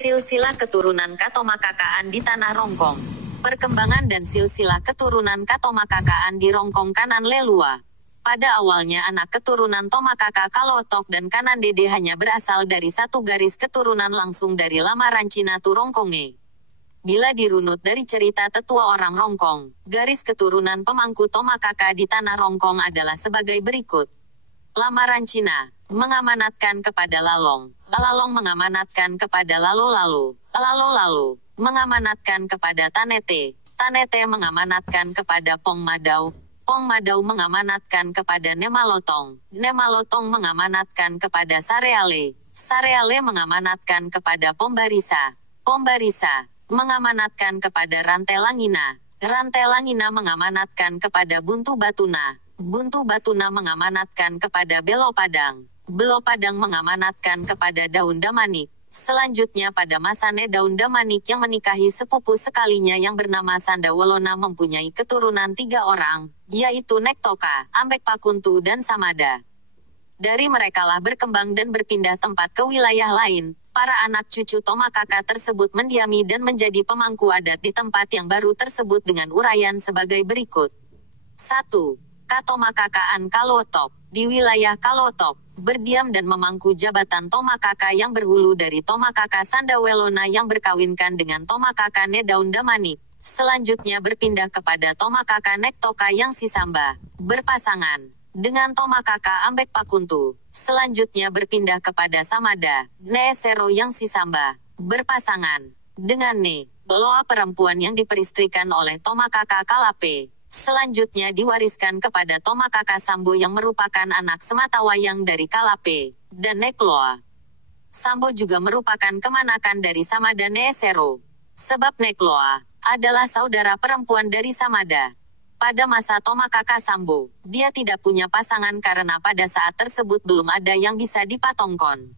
Silsilah keturunan Katomakaka'an di Tanah Rongkong. Perkembangan dan silsilah keturunan Katomakaka'an di Rongkong Kanan Lelua. Pada awalnya anak keturunan Tomakaka Kalotok dan Kanan Dede hanya berasal dari satu garis keturunan langsung dari lamaran Cina tu Rongkonge. Bila dirunut dari cerita tetua orang Rongkong, garis keturunan pemangku Tomakaka di Tanah Rongkong adalah sebagai berikut. Lamaran Cina mengamanatkan kepada Lalong, Lalong mengamanatkan kepada Lalo-Lalo, Lalo-Lalo mengamanatkan kepada Tanete, Tanete mengamanatkan kepada Pong Madau, Pong Madau mengamanatkan kepada Nemalotong, Nemalotong mengamanatkan kepada Sareale, Sareale mengamanatkan kepada Pombarisa, Pombarisa mengamanatkan kepada Rantai Langina, Rantai Langina mengamanatkan kepada Buntu Batuna, Buntu Batuna mengamanatkan kepada Belo Padang, Belo Padang mengamanatkan kepada Daun Damanik. Selanjutnya pada masanya Daun Damanik yang menikahi sepupu sekalinya yang bernama Sandawolona mempunyai keturunan 3 orang, yaitu Nektoka, Ambek Pakuntu dan Samada. Dari merekalah berkembang dan berpindah tempat ke wilayah lain. Para anak cucu Tomakaka tersebut mendiami dan menjadi pemangku adat di tempat yang baru tersebut dengan uraian sebagai berikut. 1. Katomakaka'an Kalotok. Di wilayah Kalotok, berdiam dan memangku jabatan Tomakaka yang berhulu dari Tomakaka Sandawolona yang berkawinkan dengan Tomakaka Daun Damanik. Selanjutnya berpindah kepada Tomakaka Nektoka yang Sisamba, berpasangan dengan Tomakaka Ambek Pakuntu. Selanjutnya berpindah kepada Samada, Neesero yang Sisamba, berpasangan dengan Loa perempuan yang diperistrikan oleh Tomakaka Kalape. Selanjutnya diwariskan kepada Tomakaka Sambo yang merupakan anak sematawayang dari Kalape, dan Nekloa. Sambo juga merupakan kemanakan dari Samada Neesero. Sebab Nekloa adalah saudara perempuan dari Samada. Pada masa Tomakaka Sambo, dia tidak punya pasangan karena pada saat tersebut belum ada yang bisa dipatongkon.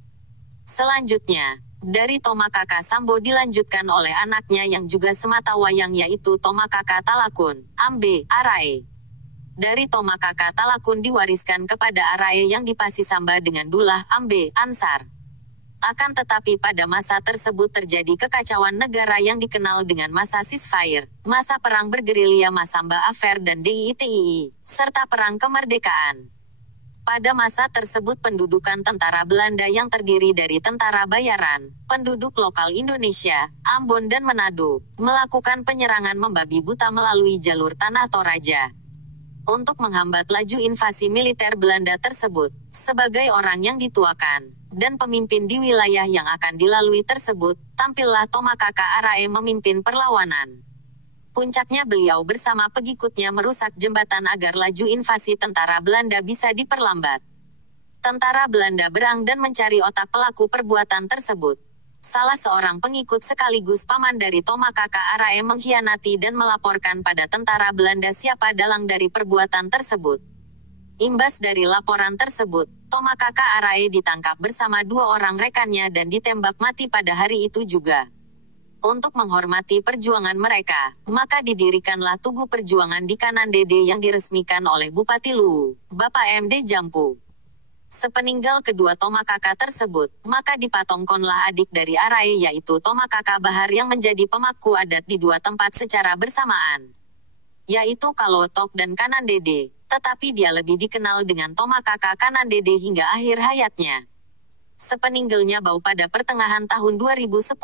Selanjutnya, dari Tomakaka Sambo dilanjutkan oleh anaknya yang juga sematawayang yaitu Tomakaka Talakun, Ambe, Arae. Dari Tomakaka Talakun diwariskan kepada Arae yang dipasisamba dengan Dullah, Ambe, Ansar. Akan tetapi pada masa tersebut terjadi kekacauan negara yang dikenal dengan masa ceasefire, masa perang bergerilya Masamba Affair dan DITII, serta perang kemerdekaan. Pada masa tersebut pendudukan tentara Belanda yang terdiri dari tentara bayaran, penduduk lokal Indonesia, Ambon dan Manado, melakukan penyerangan membabi buta melalui jalur Tanah Toraja. Untuk menghambat laju invasi militer Belanda tersebut, sebagai orang yang dituakan, dan pemimpin di wilayah yang akan dilalui tersebut, tampillah Tomakaka Arae memimpin perlawanan. Puncaknya beliau bersama pengikutnya merusak jembatan agar laju invasi tentara Belanda bisa diperlambat. Tentara Belanda berang dan mencari otak pelaku perbuatan tersebut. Salah seorang pengikut sekaligus paman dari Tomakaka Arae mengkhianati dan melaporkan pada tentara Belanda siapa dalang dari perbuatan tersebut. Imbas dari laporan tersebut, Tomakaka Arae ditangkap bersama 2 orang rekannya dan ditembak mati pada hari itu juga. Untuk menghormati perjuangan mereka, maka didirikanlah Tugu Perjuangan di Kanan Dede yang diresmikan oleh Bupati Luwu, Bapak MD Jampu. Sepeninggal kedua Tomakaka tersebut, maka dipatongkonlah adik dari Arae yaitu Tomakaka Bahar yang menjadi pemangku adat di 2 tempat secara bersamaan, yaitu Kalotok dan Kanan Dede, tetapi dia lebih dikenal dengan Tomakaka Kanan Dede hingga akhir hayatnya. Sepeninggalnya Bau pada pertengahan tahun 2010,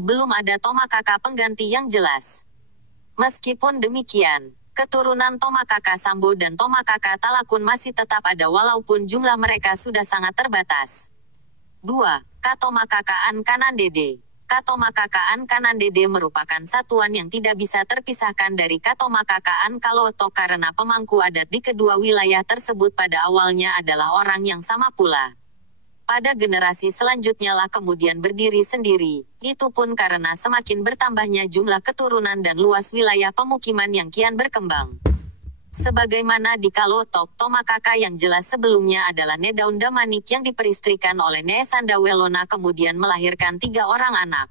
belum ada Tomakaka pengganti yang jelas. Meskipun demikian, keturunan Tomakaka Sambo dan Tomakaka Talakun masih tetap ada walaupun jumlah mereka sudah sangat terbatas. 2. Katomakaka'an Kanan Dede. Katomakaka'an Kanan Dede merupakan satuan yang tidak bisa terpisahkan dari Katomakaka'an Kalotok karena pemangku adat di kedua wilayah tersebut pada awalnya adalah orang yang sama pula. Pada generasi selanjutnya lah kemudian berdiri sendiri, itu pun karena semakin bertambahnya jumlah keturunan dan luas wilayah pemukiman yang kian berkembang. Sebagaimana di Kalotok, Tomakaka yang jelas sebelumnya adalah Daun Damanik yang diperistrikan oleh Sandawolona kemudian melahirkan 3 orang anak.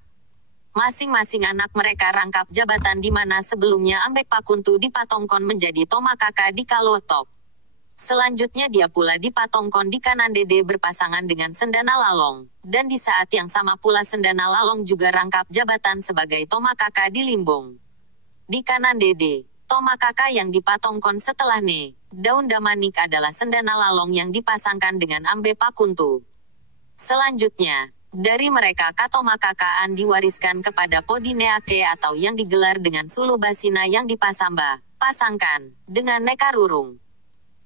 Masing-masing anak mereka rangkap jabatan di mana sebelumnya Ambek Pakuntu dipatongkon menjadi Tomakaka di Kalotok. Selanjutnya dia pula dipatongkon di kanan Dede berpasangan dengan Sendana Lalong. Dan di saat yang sama pula Sendana Lalong juga rangkap jabatan sebagai Tomakaka di Limbong. Di kanan Dede, Tomakaka yang dipatongkon setelah Daun Damanik adalah Sendana Lalong yang dipasangkan dengan Ambe Pakuntu. Selanjutnya, dari mereka Katomakakakan diwariskan kepada Podineake atau yang digelar dengan Sulu Basina yang pasangkan dengan Nekarurung.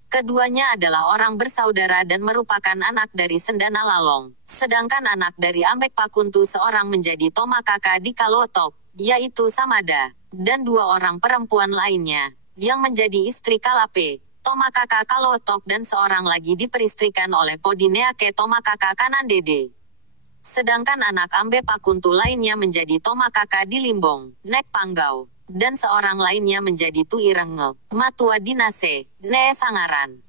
Keduanya adalah orang bersaudara dan merupakan anak dari Sendana Lalong, sedangkan anak dari Ambek Pakuntu seorang menjadi Tomakaka di Kalotok, yaitu Samada, dan 2 orang perempuan lainnya, yang menjadi istri Kalape, Tomakaka Kalotok dan seorang lagi diperistrikan oleh Podineake Tomakaka kanan Dede. Sedangkan anak Ambe Pakuntu lainnya menjadi Tomakaka di Limbong, Nek Panggau. Dan seorang lainnya menjadi Tuirenge, Matua Dinase, Ne Sangaran.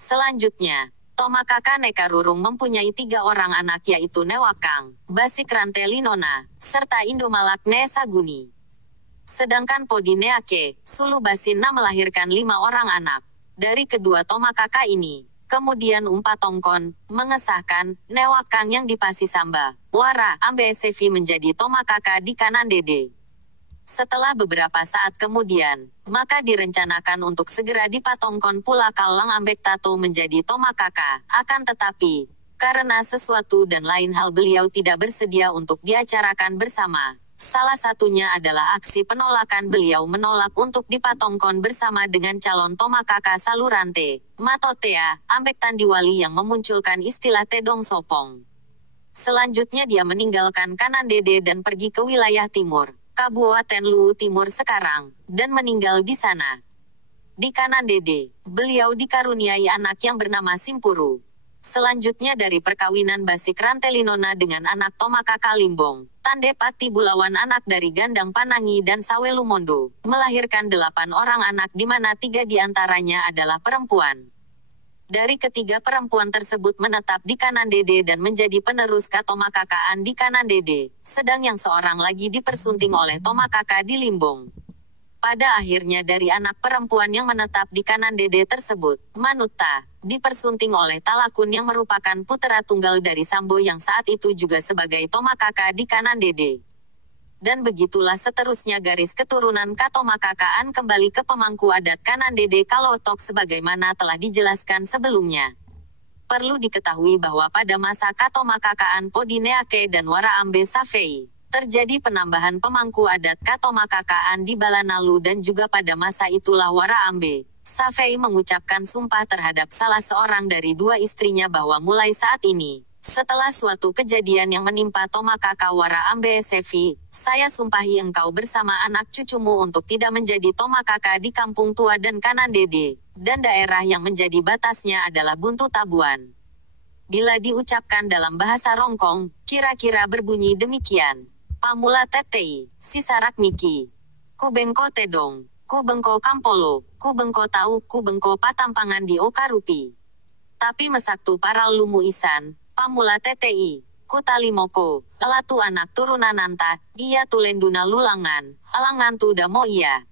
Selanjutnya, Tomakaka Nekarurung mempunyai 3 orang anak yaitu Newakang, Basikrante Linona, serta Indomalak Ne Saguni. Sedangkan Podineake, Sulu Basina melahirkan 5 orang anak. Dari kedua Tomakaka ini, kemudian Umpatongkon, mengesahkan, Newakang yang dipasi Samba, Wara, Ambe Sevi menjadi Tomakaka di kanan Dede. Setelah beberapa saat kemudian, maka direncanakan untuk segera dipatongkon pula Kalang Ambek Tato menjadi Tomakaka. Akan tetapi, karena sesuatu dan lain hal beliau tidak bersedia untuk diacarakan bersama. Salah satunya adalah aksi penolakan beliau menolak untuk dipatongkon bersama dengan calon Tomakaka Salurante, Matotea, Ambek Tandiwali yang memunculkan istilah Tedong Sopong. Selanjutnya dia meninggalkan kanan Dede dan pergi ke wilayah timur. Kabupaten Luwu Timur sekarang, dan meninggal di sana. Di kanan Dede, beliau dikaruniai anak yang bernama Simpuru. Selanjutnya dari perkawinan Basikrante Linona dengan anak Tomakaka Limbong, Tande Pati Bulawan anak dari Gandang Panangi dan Sawelumondo, melahirkan 8 orang anak di mana 3 diantaranya adalah perempuan. Dari ketiga perempuan tersebut menetap di kanan Dede dan menjadi penerus Katomakakakan di kanan Dede, sedang yang seorang lagi dipersunting oleh Tomakaka di Limbong. Pada akhirnya dari anak perempuan yang menetap di kanan Dede tersebut, Manutta, dipersunting oleh Talakun yang merupakan putra tunggal dari Sambo yang saat itu juga sebagai Tomakaka di kanan Dede. Dan begitulah seterusnya garis keturunan Katomakakakan kembali ke pemangku adat kanan Dede Kalotok sebagaimana telah dijelaskan sebelumnya. Perlu diketahui bahwa pada masa Katomakakakan Podineake dan Wara Ambe Safei, terjadi penambahan pemangku adat Katomakakakan di Balanalu dan juga pada masa itulah Wara Ambe Safei mengucapkan sumpah terhadap salah seorang dari 2 istrinya bahwa mulai saat ini, setelah suatu kejadian yang menimpa Tomakaka Wara Ambe Sevi, saya sumpahi engkau bersama anak cucumu untuk tidak menjadi Tomakaka di kampung tua dan kanan Dede, dan daerah yang menjadi batasnya adalah Buntu Tabuan. Bila diucapkan dalam bahasa Rongkong, kira-kira berbunyi demikian. Pamula Tetei, Sisarak Miki. Kubengko Tedong, Kubengko Kampolo, Kubengko Tau, Kubengko Patampangan di Okarupi. Tapi mesaktu paral lumu isan, Pamula TTI, Kutalimoko, elatu anak turunan nanta, iya tulenduna lulangan, alangan tu damo iya.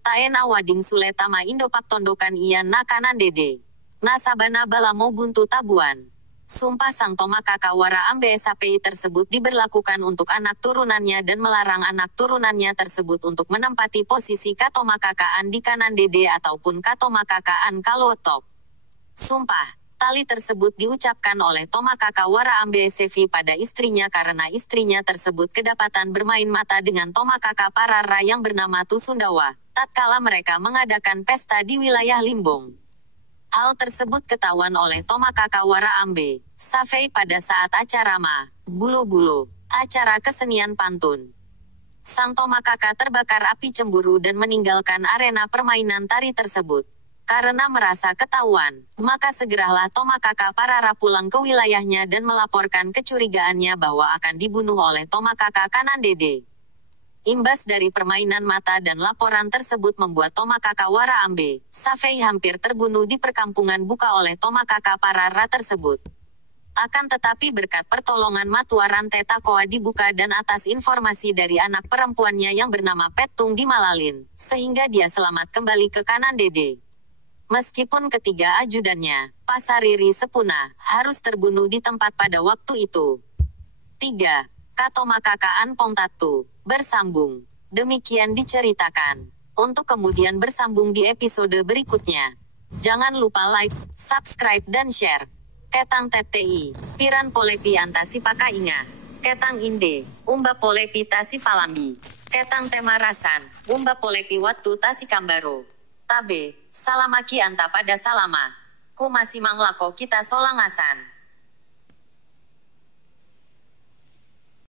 Taena wading suletama Indopak tondokan iya na kanan Dede. Nasabana balamo Buntu Tabuan. Sumpah sang Tomakaka Wara Ambe Sapei tersebut diberlakukan untuk anak turunannya dan melarang anak turunannya tersebut untuk menempati posisi Katomakakakan di kanan Dede ataupun Katomakakakan Kalotok. Sumpah tali tersebut diucapkan oleh Tomakaka Wara Ambe Sevi pada istrinya karena istrinya tersebut kedapatan bermain mata dengan Tomakaka Parara yang bernama Tusundawa, tatkala mereka mengadakan pesta di wilayah Limbong. Hal tersebut ketahuan oleh Tomakaka Wara Ambe Safei pada saat acara Bulo-bulo, acara kesenian pantun. Sang Tomakaka terbakar api cemburu dan meninggalkan arena permainan tari tersebut. Karena merasa ketahuan, maka segeralah Tomakaka Parara pulang ke wilayahnya dan melaporkan kecurigaannya bahwa akan dibunuh oleh Tomakaka kanan Dede. Imbas dari permainan mata dan laporan tersebut membuat Tomakaka Wara Ambe Safei hampir terbunuh di perkampungan Buka oleh Tomakaka Parara tersebut. Akan tetapi berkat pertolongan Matua Rante Takoa dibuka dan atas informasi dari anak perempuannya yang bernama Petung di Malalin, sehingga dia selamat kembali ke kanan Dede. Meskipun ketiga ajudannya, Pasariri Sepuna, harus terbunuh di tempat pada waktu itu. 3. Katomakakkaan Pongtatu, bersambung. Demikian diceritakan. Untuk kemudian bersambung di episode berikutnya. Jangan lupa like, subscribe dan share. Ketang TTI, Piran Polepi Antasi Pakainga. Ketang Inde, Umba Polepi Tasi Palambi. Ketang Temarasan, Umba Polepi Watu Tasi Kambaro. Tabe, salamaki anta pada salama. Ku masih manglako kita solangasan.